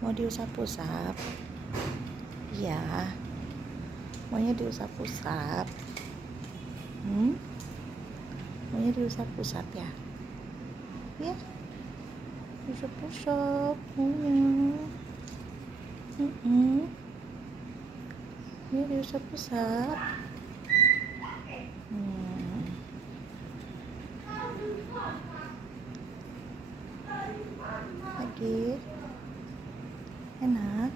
Mau diusap-usap? Iya. Maunya diusap-usap? Maunya diusap-usap ya? Ya. Usap-usap maunya. Ini diusap-usap. Lagi enak.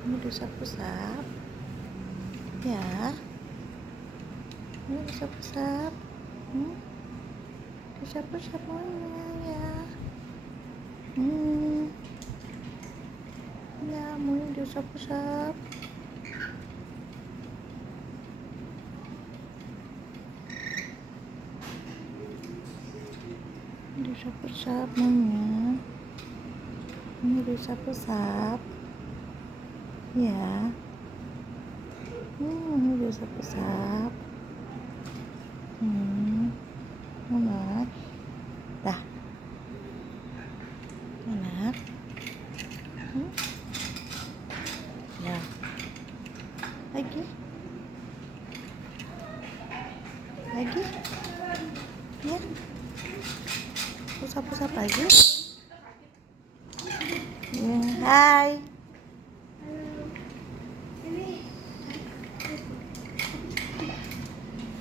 Ini diusap-usap ya. Ini diusap-usap. Diusap-usap maunya ya. Ya, maunya diusap-usap. Diusap-usap maunya. Ini diusap-usap ya. Ini diusap-usap. Enak. Dah. Enak. Ya. Lagi. Ya. Usap-usap lagi. Hai.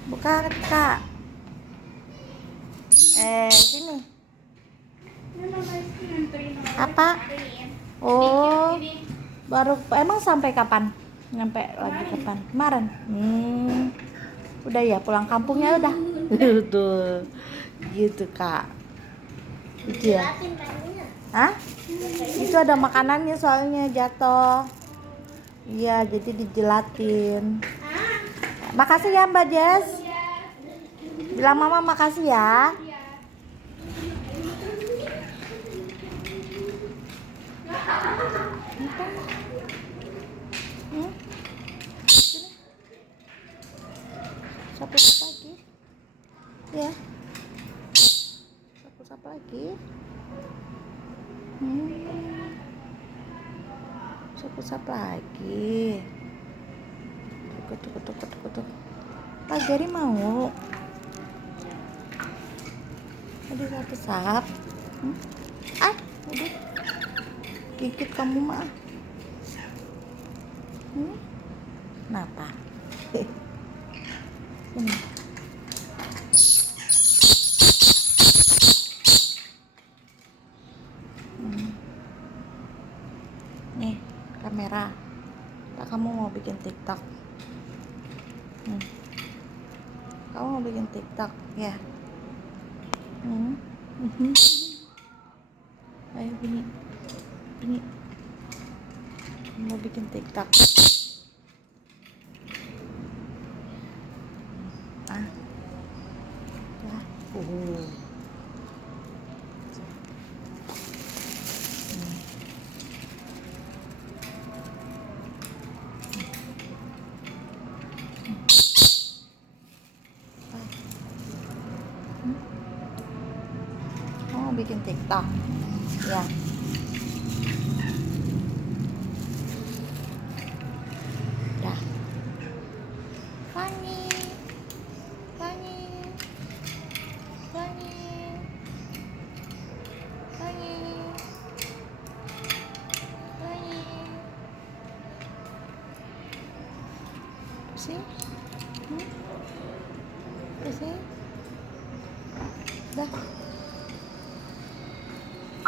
Buka Kak. Sini. Apa? Oh, baru emang sampai kapan? Nyampe lagi kapan? Kemarin. Udah ya pulang kampungnya udah. Tuh. Gitu, Kak. Gitu ya. Hah? Itu ada makanannya soalnya jatuh. Iya, jadi dijelatin. Makasih ya Mbak Jess. Bilang mama makasih ya. Sapu-sapu lagi. Ya. Sapu-sapu lagi. Sapu-sapu lagi. Tuh. Pak Gary mau. Aduh, sapu-sap. Udah. Gigit kamu mah. Kenapa? Sini. Nih, kamera. Kamu mau bikin TikTok? Kamu mau bikin TikTok ya? Ayo Bini. Mau bikin TikTok? Ya. Mau bikin TikTok ya? Dah. Fanny. Pusing? Dah.